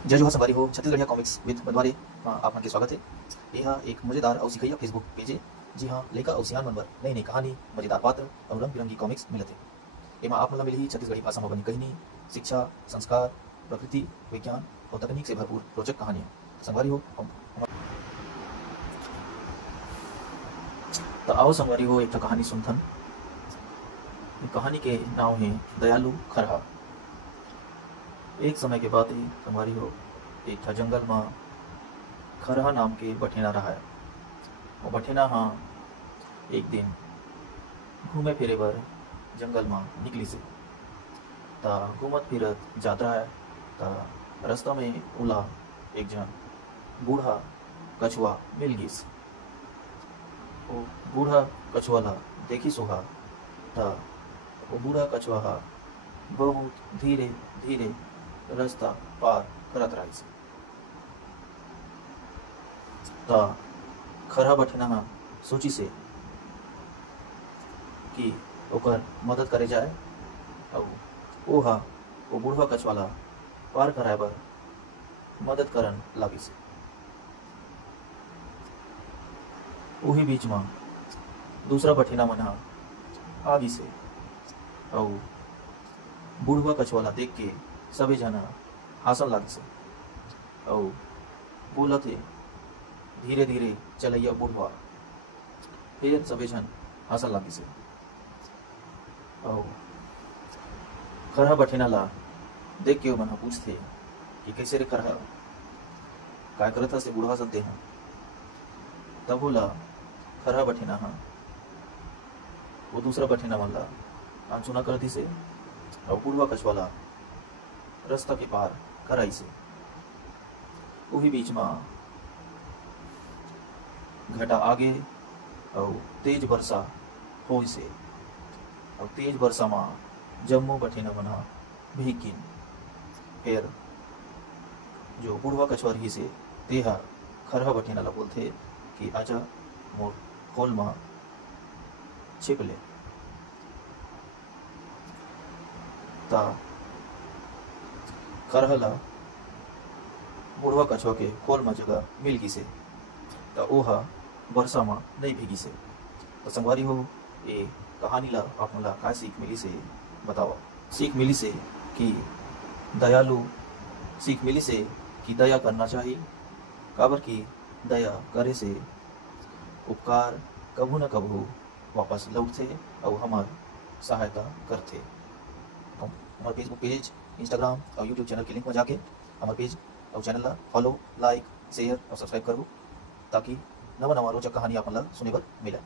जय जोहार संगवारी हो छत्तीसगढ़िया कॉमिक्स विद बनवारी आप मन के स्वागत है। यह एक मजेदार और सिखैया फेसबुक पेज है। जी हाँ, लइका और सियान मन बर नई नई कहानी, मजेदार पात्र और रंग बिरंगी कॉमिक्स मिलत है। एमा आप मन ला मिलही छत्तीसगढ़ी भाषा में बनी कहानी, शिक्षा, संस्कार, प्रकृति, विज्ञान और तकनीक से भरपूर रोचक कहानियाँ। संगवारी हो तो आओ संगवारी हो एक कहानी सुनथन। कहानी के नाम है दयालु खरहा। एक समय के बाद ही संगवारी हो एक था जंगल में खरहा नाम के बठेना रहा है। वो बठेना हाँ एक दिन घूमे फिरे बर जंगल में निकली से ता घूमत फिरत जात रहा है। ता रास्ता में उला एक जन बूढ़ा कछुआ मिल गिस। वो बूढ़ा कछुआ ला देखी सुहा ता वो बूढ़ा कछुआ बहुत धीरे धीरे रास्ता पार करत रहिस। ता खरहा बठेना सोची से कि ओकर मदद करे जाए और वो बूढ़ा कछुआ ला पार कराए बर मदद करन लागिस। उही बीच में दूसरा बठेना मन आ गिसे और बूढ़ा कछुआ ला देख के सभी जना हंसन लागिस और बोलत हे धीरे धीरे चलैया बूढ़वा। फिर सभी जन हंसन लागिस और खरहा बठेना ला देख के मन पूछते कि कैसे रे खरहा काय करत से बूढ़वा सदे हैं। तब बोला खरहा बठेना वो दूसरा बठेना मन ला अनसुना कर दिसे और बूढ़वा कछुआ ला रास्ता के पार कराई से। वही बीच में घटा आगे और तेज वर्षा हो से और तेज वर्षा में जम्मू बठेना बना भीगिन। फिर जो बूढ़वा कछुआ रही से तेहा खरहा बठेना ला बोलते कि आजा मोर खोल में छिप ले। ता खरहा ला बूढ़वा कछुआ के खोल में जगह मिल गिसे तो ओहा वर्षा में नहीं भीगी से। तो संगवारी हो ये कहानी ला आप मन ला का सीख मिली से बताओ। सीख मिली से कि दया करना चाहिए। काबर की दया करे से उपकार कभू न कभू वापस लौटते और हमार सहायता करते। हमारे फेसबुक पेज, इंस्टाग्राम और यूट्यूब चैनल के लिंक में जाके हमारे पेज और चैनल ला फॉलो, लाइक, शेयर और सब्सक्राइब करो ताकि नवा नवा रोचक कहानी आप सुने बर मिले।